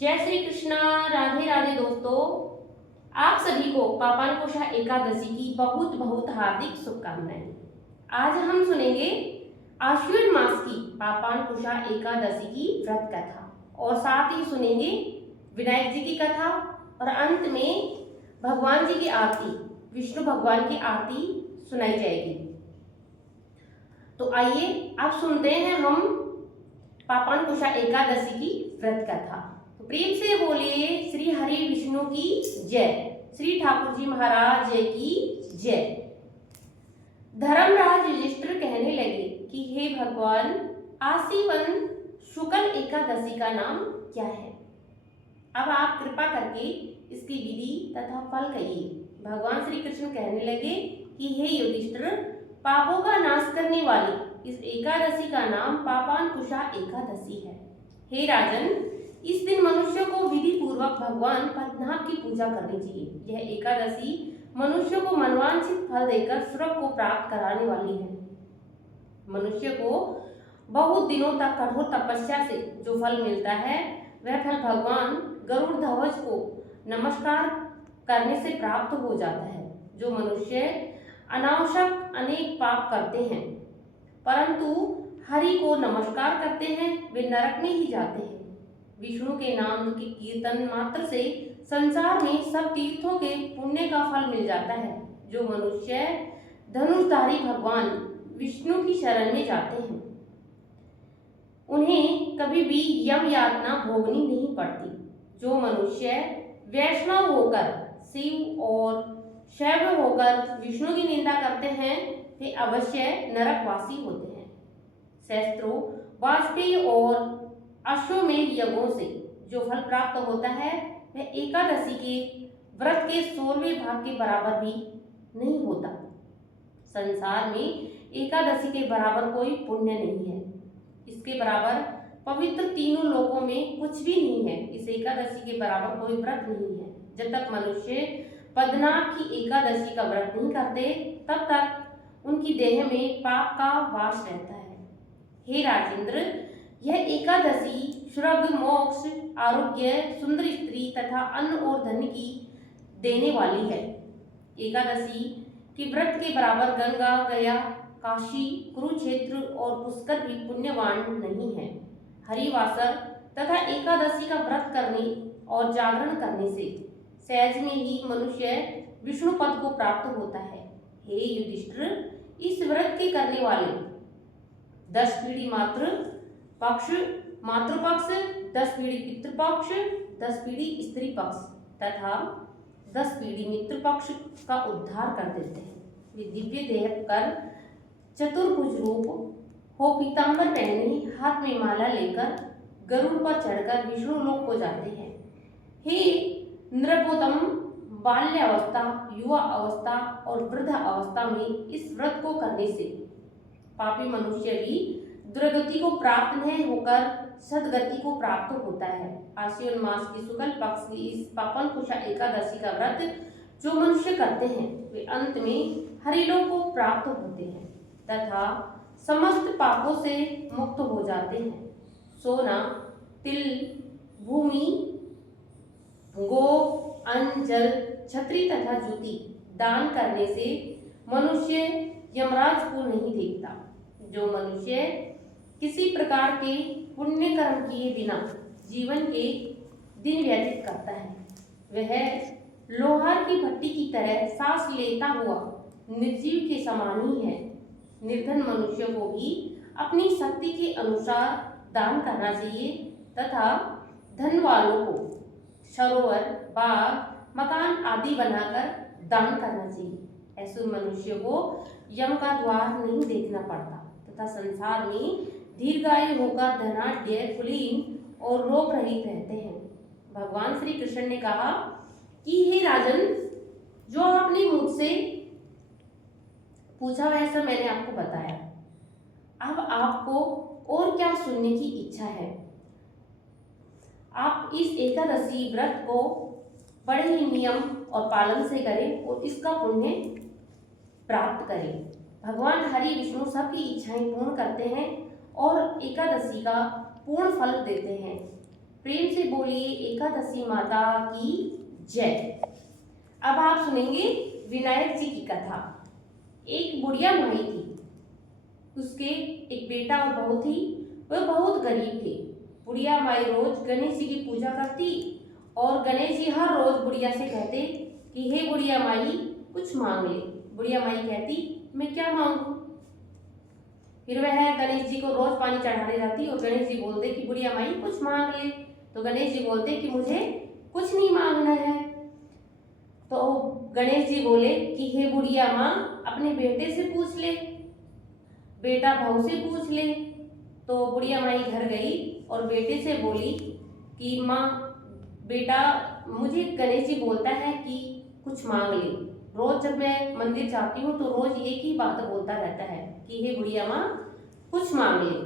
जय श्री कृष्णा। राधे राधे दोस्तों, आप सभी को पापानकोशा एकादशी की बहुत बहुत हार्दिक शुभकामनाएं। आज हम सुनेंगे आश्विन मास की पापानकोशा एकादशी की व्रत कथा और साथ ही सुनेंगे विनायक जी की कथा और अंत में भगवान जी की आरती, विष्णु भगवान की आरती सुनाई जाएगी। तो आइए आप सुनते हैं हम पापानकोशा एकादशी की व्रत कथा। तो प्रेम से बोलिए श्री हरि विष्णु की जय, श्री ठाकुर जी महाराज की जय। धर्मराज युधिष्ठिर कहने लगे कि हे भगवान, आश्विन शुक्ल एकादशी का नाम क्या है? अब आप कृपा करके इसकी विधि तथा फल कहिए। भगवान श्री कृष्ण कहने लगे कि हे युधिष्ठिर, पापों का नाश करने वाली इस एकादशी का नाम पापानकोशा एकादशी है। हे राजन, इस दिन मनुष्य को विधि पूर्वक भगवान पद्मनाभ की पूजा करनी चाहिए। यह एकादशी मनुष्य को मनवांछित फल देकर स्वर्ग को प्राप्त कराने वाली है। मनुष्य को बहुत दिनों तक कठोर तपस्या से जो फल मिलता है, वह फल भगवान गरुड़ ध्वज को नमस्कार करने से प्राप्त हो जाता है। जो मनुष्य अनावश्यक अनेक पाप करते हैं परंतु हरि को नमस्कार करते हैं, वे नरक में ही जाते हैं। विष्णु के नाम के कीर्तन मात्र से संसार में सब तीर्थों के पुण्य का फल मिल जाता है। जो मनुष्य धनुषधारी भगवान विष्णु की शरण में जाते हैं, उन्हें कभी भी यम यातना भोगनी नहीं पड़ती। जो मनुष्य वैष्णव होकर शिव और शैव होकर विष्णु की निंदा करते हैं, वे अवश्य नरकवासी होते हैं। शस्त्रों, वाजपेयी और अश्वमेध यज्ञों से जो फल प्राप्त होता है, वह एकादशी के व्रत के 16वें भाग के बराबर भी नहीं होता। संसार में एकादशी के बराबर कोई पुण्य नहीं है। इसके बराबर पवित्र तीनों लोकों में कुछ भी नहीं है। इस एकादशी के बराबर कोई व्रत नहीं है। जब तक मनुष्य पद्मनाभ की एकादशी का व्रत नहीं करते, तब तक उनकी देह में पाप का वास रहता है। हे राजेंद्र, यह एकादशी स्वर्ग, मोक्ष, आरोग्य, सुंदर स्त्री तथा अन्न और धन की देने वाली है। एकादशी के व्रत के बराबर गंगा, गया, काशी, कुरुक्षेत्र और पुष्कर भी पुण्यवान नहीं है। हरिवासर तथा एकादशी का व्रत करने और जागरण करने से सहज में ही मनुष्य विष्णु पद को प्राप्त होता है। हे युधिष्ठिर, इस व्रत के करने वाले 10 पीढ़ी मातृपक्ष, 10 पीढ़ी पितृपक्ष, 10 पीढ़ी स्त्री पक्ष तथा 10 पीढ़ी मित्रपक्ष का उद्धार कर देते हैं। वे दिव्य देह कर चतुर्भुज रूप हो, पीतांबर पहने, हाथ में माला लेकर गरुड़ पर चढ़कर विष्णु लोक को जाते हैं। हे नृपोत्तम, बाल्यावस्था, युवा अवस्था और वृद्ध अवस्था में इस व्रत को करने से पापी मनुष्य भी दुर्गति को प्राप्त नहीं होकर सदगति को प्राप्त होता है। आश्विन मास की शुक्ल पक्ष की इस पापानकोशा एकादशी का व्रत जो मनुष्य करते हैं, वे अंत में हरिलोक को प्राप्त होते हैं तथा समस्त पापों से मुक्त हो जाते हैं। सोना, तिल, भूमि, गो, अन्न, जल, छत्री तथा जूती दान करने से मनुष्य यमराज को नहीं देखता। जो मनुष्य किसी प्रकार के पुण्य कर्म किए बिना जीवन के दिन व्यतीत करता है, वह लोहार की भट्टी की तरह सांस लेता हुआ निर्जीव के समान ही है। निर्धन मनुष्य को भी अपनी शक्ति के अनुसार दान करना चाहिए तथा धन वालों को सरोवर, बाग, मकान आदि बनाकर दान करना चाहिए। ऐसे मनुष्य को यम का द्वार नहीं देखना पड़ता तथा संसार में दीर्घायु होकर धनाढ्य, कुलीन और रोग रहित रहते हैं। भगवान श्री कृष्ण ने कहा कि हे राजन, जो आपने मुझसे पूछा वह सब मैंने आपको बताया। अब आपको और क्या सुनने की इच्छा है? आप इस एकादशी व्रत को बड़े ही नियम और पालन से करें और इसका पुण्य प्राप्त करें। भगवान हरि विष्णु सबकी इच्छाएं पूर्ण करते हैं और एकादशी का पूर्ण फल देते हैं। प्रेम से बोलिए एकादशी माता की जय। अब आप सुनेंगे विनायक जी की कथा। एक बुढ़िया माई थी, उसके एक बेटा और बहू थी। वह बहुत गरीब थे। बुढ़िया माई रोज गणेश जी की पूजा करती और गणेश जी हर रोज बुढ़िया से कहते कि हे बुढ़िया माई कुछ मांग ले। बुढ़िया माई कहती मैं क्या मांगू। फिर वह गणेश जी को रोज पानी चढ़ाने जाती और गणेश जी बोलते कि बुढ़िया माई कुछ मांग ले। तो गणेश जी बोलते कि मुझे कुछ नहीं मांगना है। तो गणेश जी बोले कि हे बुढ़िया माँ अपने बेटे से पूछ ले, बेटा बहू से पूछ ले। तो बुढ़िया माई घर गई और बेटे से बोली कि माँ बेटा मुझे गणेश जी बोलता है कि कुछ मांग ले। रोज जब मैं मंदिर जाती हूँ तो रोज एक ही बात बोलता रहता है कि हे बुढ़िया माँ कुछ मांग ले।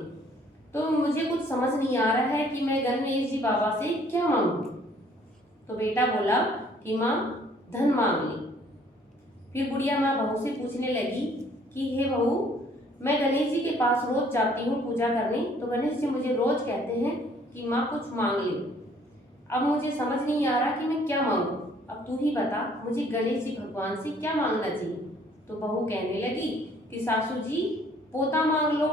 तो मुझे कुछ समझ नहीं आ रहा है कि मैं गणेश जी बाबा से क्या मांगू। तो बेटा बोला कि माँ धन मांग ले। फिर बुढ़िया माँ बहू से पूछने लगी कि हे बहू मैं गणेश जी के पास रोज जाती हूँ पूजा करने, तो गणेश जी मुझे रोज कहते हैं कि माँ कुछ मांग ले। अब मुझे समझ नहीं आ रहा कि मैं क्या मांगू। अब तू ही बता मुझे गणेश जी भगवान से क्या मांगना चाहिए। तो बहू कहने लगी कि सासू जी पोता मांग लो।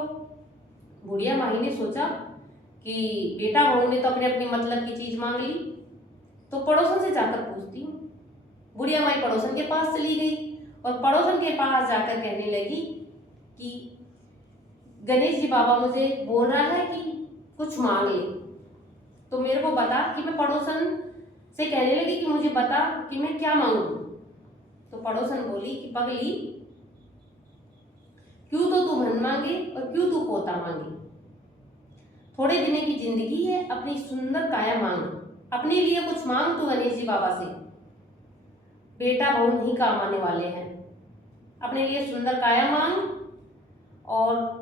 बुढ़िया माई ने सोचा कि बेटा बहू ने तो अपने अपनी मतलब की चीज मांग ली, तो पड़ोसन से जाकर पूछती हूँ। बुढ़िया माई पड़ोसन के पास चली गई और पड़ोसन के पास जाकर कहने लगी कि गणेश जी बाबा मुझे बोल रहा है कि कुछ मांग ले, तो मेरे को बता कि मैं पड़ोसन से कहने लगी कि मुझे बता कि मैं क्या मांगू। तो पड़ोसन बोली कि पगली क्यों तो तू धन मांगे और क्यों तू पोता मांगे। थोड़े दिनों की जिंदगी है, अपनी सुंदर काया मांग, अपने लिए कुछ मांग तू गणेश जी बाबा से। बेटा बहू नहीं काम आने वाले हैं, अपने लिए सुंदर काया मांग और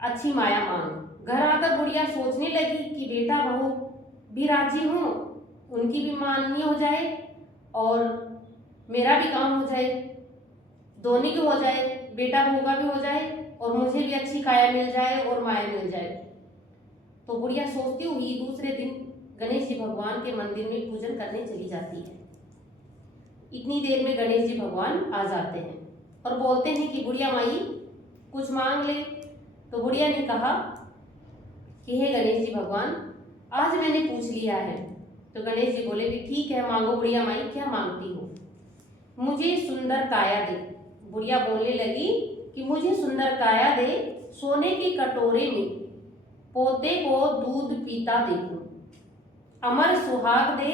अच्छी माया मांग। घर आकर बुढ़िया सोचने लगी कि बेटा बहू भी राजी हों, उनकी भी माननी हो जाए और मेरा भी काम हो जाए, दोनों की हो जाए, बेटा बहू का भी हो जाए और मुझे भी अच्छी काया मिल जाए और माया मिल जाए। तो बुढ़िया सोचती हुई दूसरे दिन गणेश जी भगवान के मंदिर में पूजन करने चली जाती है। इतनी देर में गणेश जी भगवान आ जाते हैं और बोलते हैं कि बुढ़िया माई कुछ मांग ले। तो बुढ़िया ने कहा कि हे गणेश जी भगवान आज मैंने पूछ लिया है। तो गणेश जी बोले कि ठीक है मांगो बुढ़िया माई क्या मांगती हो। मुझे सुंदर काया दे। बुढ़िया बोलने लगी कि मुझे सुंदर काया दे, सोने के कटोरे में पोते को दूध पीता देखूं, अमर सुहाग दे,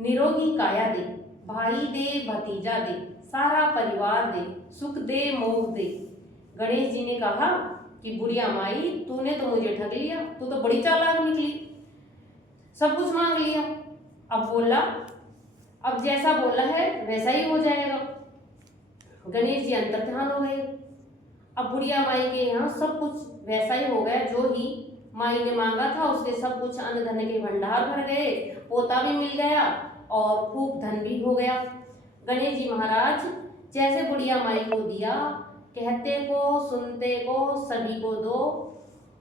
निरोगी काया दे, भाई दे भतीजा दे, सारा परिवार दे, सुख दे मोह दे। गणेश जी ने कहा कि बुढ़िया माई तूने तो मुझे ठग लिया, तू तो बड़ी चालाक निकली, सब कुछ मांग लिया। अब बोला अब जैसा बोला है वैसा ही हो जाएगा। गणेश जी अंतर्ध्यान हो गए। अब बुढ़िया माई के यहाँ सब कुछ वैसा ही हो गया, जो ही माई ने मांगा था उसके सब कुछ अन्न धन के भंडार भर गए, पोता भी मिल गया और खूब धन भी हो गया। गणेश जी महाराज जैसे बुढ़िया माई को दिया, कहते को सुनते को सभी को दो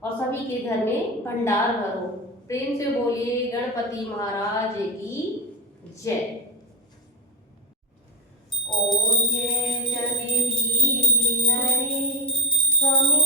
और सभी के घर में भंडार भरो। प्रेम से बोलिए गणपति महाराज की जय। ओम जय जगदीश हरे स्वामी